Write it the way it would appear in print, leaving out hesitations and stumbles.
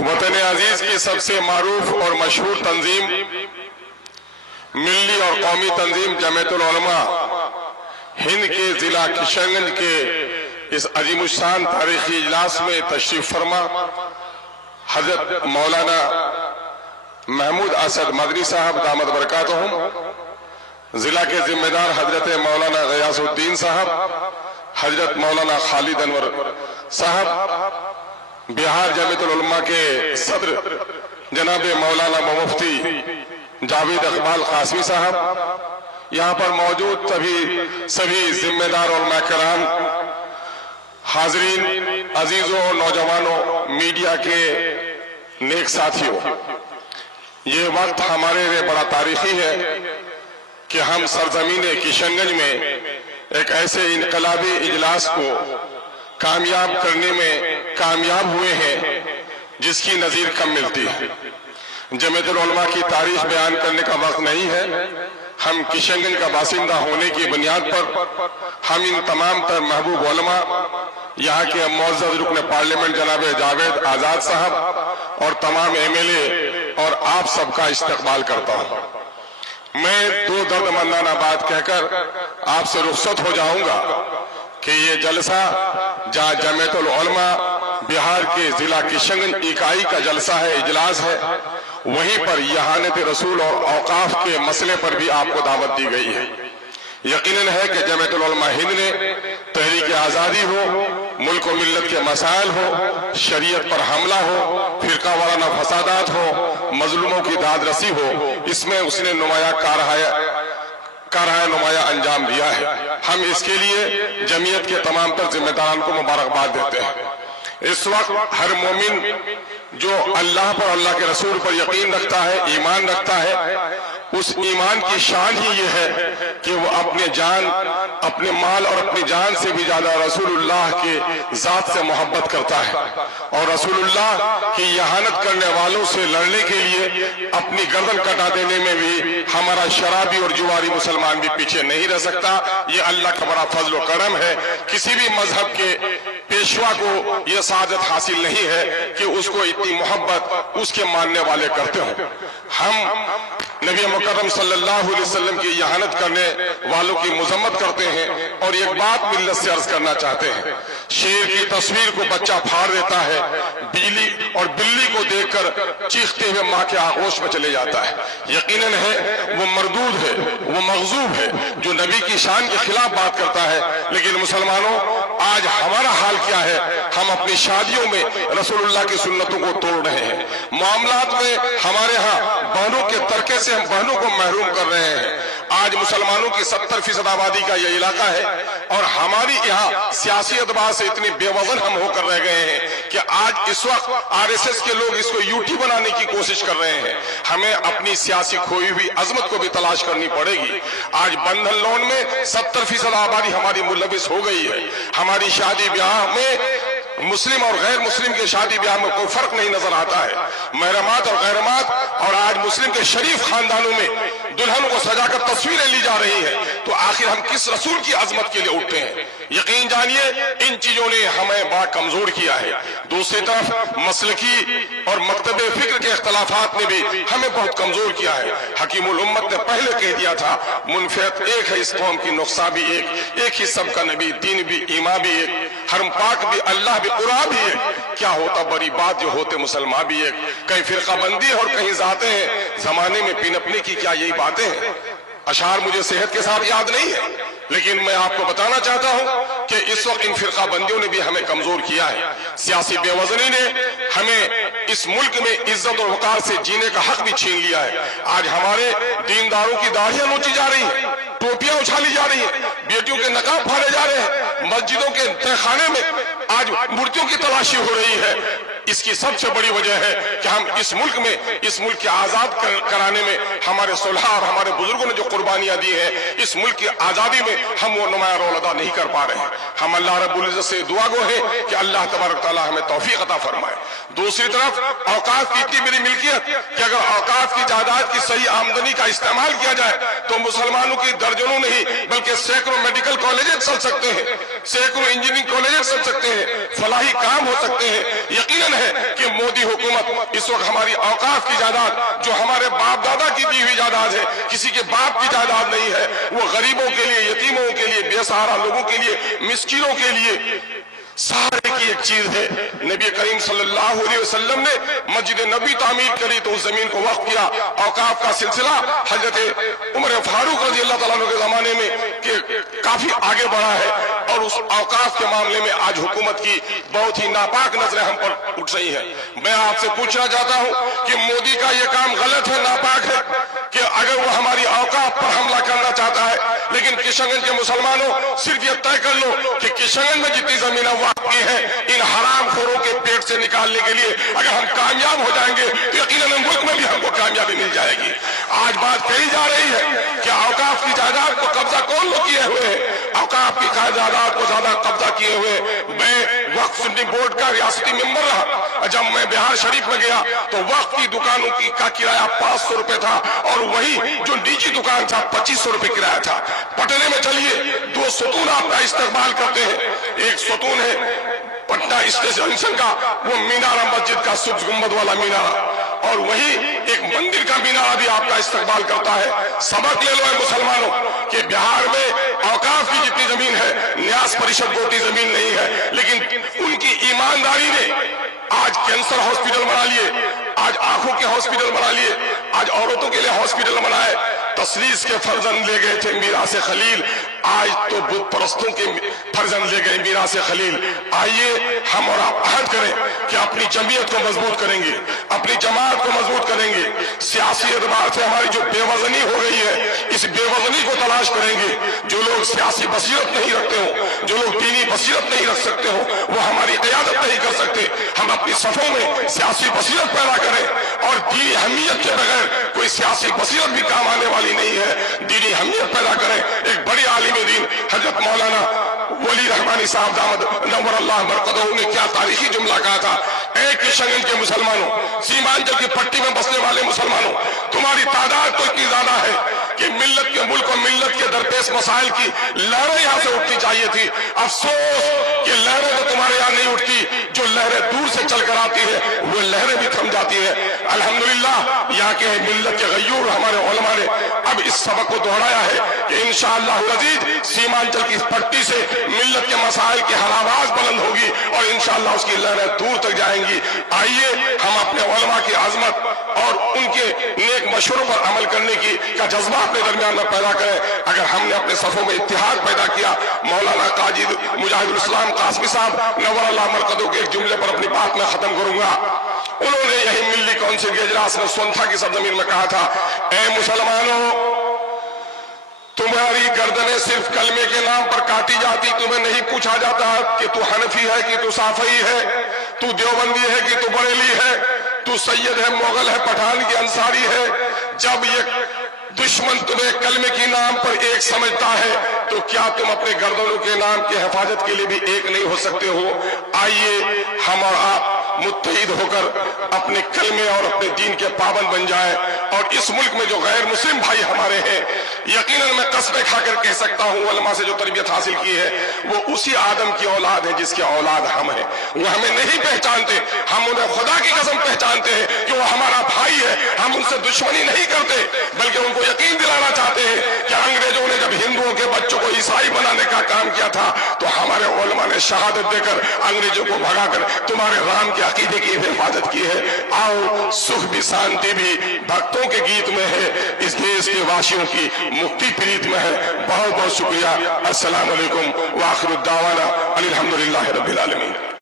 وطن عزیز کی سب سے معروف اور مشہور تنظیم ملی اور قومی تنظیم جمعیت العلماء ہند کے ضلع کشن گنج کے اس عظیم الشان تاریخی اجلاس میں تشریف فرما حضرت مولانا محمود اسد مدنی صاحب دامت برکاتہم، ضلع کے ذمہ دار حضرت مولانا غیاث الدین صاحب، حضرت مولانا خالد انور صاحب، بہار جمعیت العلماء کے صدر جناب مولانا مفتی جاوید اقبال قاسمی صاحب، یہاں پر موجود سبھی ذمہ دار علماء کرام، حاضرین عزیزوں اور نوجوانوں، میڈیا کے نیک ساتھیوں، یہ وقت ہمارے لیے بڑا تاریخی ہے کہ ہم سرزمین کشن گنج میں ایک ایسے انقلابی اجلاس کو کامیاب کرنے میں کامیاب ہوئے ہیں جس کی نظیر کم ملتی ہے۔ جمعیت العلماء کی تاریخ بیان کرنے کا وقت نہیں ہے، ہم کشن گنج کا باشندہ ہونے کی بنیاد پر ہم ان تمام تر محبوب علماء، یہاں کے معزز رکن پارلیمنٹ جناب جاوید آزاد صاحب اور تمام MLA اور آپ سب کا استقبال کرتا ہوں۔ میں دو درد مندانہ بات کہہ کر آپ سے رخصت ہو جاؤں گا کہ یہ جلسہ جہاں جمعیت العلماء بہار کے ضلع کشن گنج اکائی کا جلسہ ہے، اجلاس ہے، وہیں پر یہانت رسول اور اوقاف کے مسئلے پر بھی آپ کو دعوت دی گئی ہے۔ یقیناً ہے کہ جمعیت العلماء ہند نے تحریک آزادی ہو، ملک و ملت کے مسائل ہو، شریعت پر حملہ ہو، فرقہ وارانہ فسادات ہو، مظلوموں کی داد رسی ہو، اس میں اس نے نمایاں کارہائے نمایاں انجام دیا ہے۔ ہم اس کے لیے جمعیت کے تمام تر ذمہ داران کو مبارکباد دیتے ہیں۔ اس وقت ہر مومن جو اللہ پر، اللہ کے رسول پر یقین رکھتا ہے، ایمان رکھتا ہے، اس ایمان کی شان ہی یہ ہے کہ وہ اپنے جان، اپنے مال اور اپنی جان سے بھی زیادہ رسول اللہ کے ذات سے محبت کرتا ہے، اور رسول اللہ کی اہانت کرنے والوں سے لڑنے کے لیے اپنی گردن کٹا دینے میں بھی ہمارا شرابی اور جواری مسلمان بھی پیچھے نہیں رہ سکتا۔ یہ اللہ کا بڑا فضل و کرم ہے۔ کسی بھی مذہب کے پیشوا کو یہ سعادت حاصل نہیں ہے کہ اس کو اتنی محبت اس کے ماننے والے کرتے ہوں۔ ہم نبی مکرم صلی اللہ علیہ وسلم کی اہانت کرنے والوں کی مذمت کرتے ہیں، اور ایک بات ملت سے عرض کرنا چاہتے ہیں، شیر کی تصویر کو بچہ پھاڑ دیتا ہے، بلی کو دیکھ کر چیختے ہوئے ماں کے آغوش میں چلے جاتا ہے۔ یقیناً ہے وہ مردود ہے، وہ مغضوب ہے جو نبی کی شان کے خلاف بات کرتا ہے۔ لیکن مسلمانوں، آج ہمارا حال کیا ہے؟ ہم اپنی شادیوں میں رسول اللہ کی سنتوں کو توڑ رہے ہیں، معاملات میں ہمارے ہاں بہنوں کے ترکے سے ہم بہنوں کو محروم کر رہے ہیں۔ آج مسلمانوں کی 70% آبادی کا یہ علاقہ ہے، اور ہماری یہاں سیاسی اعتبار سے اتنی بے وزن ہم ہو کر رہ گئے ہیں کہ آج اس وقت RSS کے لوگ اس کو UT بنانے کی کوشش کر رہے ہیں۔ ہمیں اپنی سیاسی کھوئی ہوئی عظمت کو بھی تلاش کرنی پڑے گی۔ آج بندھن لون میں 70% آبادی ہماری ملوث ہو گئی ہے۔ ہماری شادی بیاہ میں مسلم اور غیر مسلم کے شادی بیاہ میں کوئی فرق نہیں نظر آتا ہے۔ محرمات اور غیرمات، اور آج مسلم کے شریف خاندانوں میں دلہنوں کو سجا کر تصویریں لی جا رہی ہیں، تو آخر ہم کس رسول کی عظمت کے لیے اٹھتے ہیں؟ یقین جانیے ان چیزوں نے ہمیں بڑا کمزور کیا ہے۔ دوسری طرف مسلکی اور مکتب فکر کے اختلافات نے بھی ہمیں بہت کمزور کیا ہے۔ حکیم الامت نے پہلے کہہ دیا تھا، منفعت ایک ہے اس قوم کی، نقصہ بھی ایک ہی سب کا نبی، دین بھی، ایمان بھی ایک، حرم پاک بھی، اللہ بھی، قرآن بھی ایک۔ کیا ہوتا بڑی بات جو ہوتے مسلمان بھی ایک۔ کہیں فرقہ بندی اور کہیں ذاتیں ہیں، زمانے میں پنپنے کی کیا یہی باتیں ہیں؟ اشعار مجھے صحت کے ساتھ یاد نہیں ہے، لیکن میں آپ کو بتانا چاہتا ہوں کہ اس وقت ان فرقہ بندیوں نے بھی ہمیں کمزور کیا ہے۔ سیاسی بے وزنی نے ہمیں اس ملک میں عزت اور وقار سے جینے کا حق بھی چھین لیا ہے۔ آج ہمارے دینداروں کی داڑھیاں نوچی جا رہی ہیں، ٹوپیاں اچھالی جا رہی ہیں، بیٹیوں کے نقاب پھاڑے جا رہے ہیں، مسجدوں کے تہخانے میں آج مورتیوں کی تلاشی ہو رہی ہے۔ اس کی سب سے بڑی وجہ ہے کہ ہم اس ملک کے آزاد کرانے میں ہمارے صلحاء اور ہمارے بزرگوں نے جو قربانیاں دی ہیں، اس ملک کی آزادی میں ہم وہ نمایاں رول ادا نہیں کر پا رہے ہیں۔ ہم اللہ رب العزت سے دعا گو ہیں کہ اللہ تبارک تعالیٰ ہمیں توفیق عطا فرمائے۔ دوسری طرف اوقاف کی اتنی بڑی ملکیت کہ اگر اوقاف کی جائیداد کی صحیح آمدنی کا استعمال کیا جائے تو مسلمانوں کی درجنوں نہیں بلکہ سینکڑوں میڈیکل کالجز چل سکتے ہیں، سینکڑوں انجینئرنگ کالجز چل سکتے ہیں، فلاحی کام ہو سکتے ہیں۔ یقیناً है कि मोदी हुकूमत इस वक्त हमारी औकाफ की जायदाद, जो हमारे बाप दादा की दी हुई जायदाद है, किसी के बाप की जायदाद नहीं है, वो गरीबों के लिए, यतीमों के लिए, बेसहारा लोगों के लिए, मिस्किनों के लिए सहारे की एक चीज है। नबी करीम सल्लल्लाहु अलैहि वसल्लम ने मस्जिद नबी तामीर करी तो उस जमीन को वक्फ किया। औकाफ का सिलसिला हजरत उमर फारूक रजी अल्लाह तआला अन्हु के जमाने में के काफी आगे बढ़ा है, और उस औकाफ के मामले में आज हुकूमत की बहुत ही नापाक नजरें हम पर उठ रही है। मैं आपसे पूछना चाहता हूं कि मोदी का यह काम गलत है, नापाक है, कि अगर वो हमारी औकाफ पर हमला करना चाहता है, लेकिन किशनगंज के मुसलमानों सिर्फ ये तय कर लो कि किशनगंज में जितनी जमीनें वक्फ की है, इन हरामखोरों के पेट से निकालने के लिए अगर हम कामयाब हो जाएंगे तो यकीनन मुल्क में भी हमको कामयाबी मिल जाएगी। आज बात कही जा रही है कि औकाफ की जायदाद को कब्जा कौन लोग किए हुए हैं, औकाफ की जायदाद को ज्यादा कब्जा किए हुए। मैं वक्फ सुन्नी बोर्ड का रियासती मेंबर रहा, जब मैं बिहार शरीफ में गया तो वक्फ की दुकानों का किराया 500 रुपए था, और वही जो निजी दुकान था 2500 रुपए किराया था। पटने में चलिए, 2 सतून आपका इस्तेमाल करते हैं। एक सतून है पटना स्टेशन का, वो मीनारा मस्जिद का सुब्ज गुम्बद वाला मीनारा, और वही एक मंदिर का मीनारा भी आपका इस्तेमाल करता है। सबक ले लो मुसलमानों कि बिहार में औकाफ की जितनी जमीन है, न्यास परिषद को उतनी जमीन नहीं है, लेकिन उनकी ईमानदारी ने आज कैंसर हॉस्पिटल बना लिए, आज आंखों के हॉस्पिटल बना लिए, आज औरतों के लिए हॉस्पिटल बनाए। तसलीस के फर्जंद ले गए थे मीरास खलील, आज तो बुत परस्तों के फर्जंद ले गए मीरास खलील। आइए हम और आप अहद करें कि अपनी जमीयत को मजबूत करेंगे, अपनी जमात को मजबूत करेंगे। सियासी एतबार से हमारी जो बेवजनी हो गई है, इस बेवजनी को तलाश करेंगे। जो लोग सियासी बसीरत नहीं रखते हो, जो लोग दीनी बसीरत नहीं रख सकते हो, वो हमारी क़यादत नहीं कर सकते। हम अपनी सफों में सियासी बसीरत पैदा करें, और दीनी अहमियत के बगैर कोई सियासी बसीरत भी काम आने वाली नहीं है। दीनी अहमियत पैदा करें। एक बड़ी आलिम दीन हजरत मौलाना वली रहमानी साहब दामद नव्वर अल्लाह बरकतहू ने क्या तारीखी जुमला कहा था, ऐ किशनगंज के मुसलमानों, सीमांचल की पट्टी में बसने वाले मुसलमानों, तुम्हारी तादाद तो इतनी ज्यादा है कि मिल्लत के मुल्क और मिल्लत के दरपेश मसाइल की लहरें यहाँ से उठनी चाहिए थी। अफसोस कि लहरें तो तुम्हारे यहाँ नहीं उठती, जो लहरें दूर से चलकर आती है वो लहरें भी थम जाती है। अल्हम्दुलिल्लाह यहाँ के मिल्लत के गयूर हमारे उलमा ने अब इस सबक को दोहराया है कि इंशाअल्लाह अज़ीज़ सीमांचल की पट्टी से मिल्लत के मसाइल की हर आवाज बुलंद होगी, और इंशाअल्लाह उसकी लहरें दूर तक जाएंगी। आइए हम अपने उलमा की आजमत और उनके नेक मशवरों पर अमल करने का जज्बा अपने दरमियान में पैदा करें। अगर हमने अपने सफों में इत्तिहाद पैदा किया, मौलाना काजी मुजाहिदुल इस्लाम कासमी साहब नव्वर अल्लाह मरकदहू के एक जुमले पर अपनी बात में खत्म करूंगा। उन्होंने यही मिल्ली काउंसिल के इजलास में सोनथा की सरजमीन में कहा था, ऐ मुसलमानों, तुम्हारी गर्दनें सिर्फ कलमे के नाम पर काटी जाती, तुम्हें नहीं पूछा जाता कि तू हनफी है कि तू साफई है, तू देवबंदी है कि तू बरेली है, तू सैयद है, मोगल है, पठान की अंसारी है। जब ये दुश्मन तुम्हें कलमे के नाम पर एक समझता है, तो क्या तुम अपने गर्दनों के नाम की हिफाजत के लिए भी एक नहीं हो सकते हो? आइए हम और आप मुत्तहिद होकर अपने कलमे और अपने दीन के पाबंद बन जाए। और इस मुल्क में जो गैर मुस्लिम भाई हमारे हैं, यकीनन मैं कसमें खाकर कह सकता हूँ, उलमा से जो तरबियत हासिल की है वो उसी आदम की औलाद है जिसकी औलाद हम हैं। वो हमें नहीं पहचानते, हम उन्हें खुदा की कसम पहचानते हैं कि वो हमारा भाई है। हम उनसे दुश्मनी नहीं करते, बल्कि उनको यकीन दिलाना चाहते हैं कि अंग्रेजों ने जब हिंदुओं के बच्चों को ईसाई बनाने का काम किया था, तो हमारे उलमा ने शहादत देकर अंग्रेजों को भगाकर तुम्हारे राम के अकीदे की हिफाजत की है। आओ, सुख भी शांति भी भक्तों के गीत में है, इस देश के वासियों की मुक्ति प्रीत में है। बहुत बहुत शुक्रिया। अस्सलाम वालेकुम व आखिरु दावाना अनिल हम्दुलिल्लाहि रब्बिल आलमीन।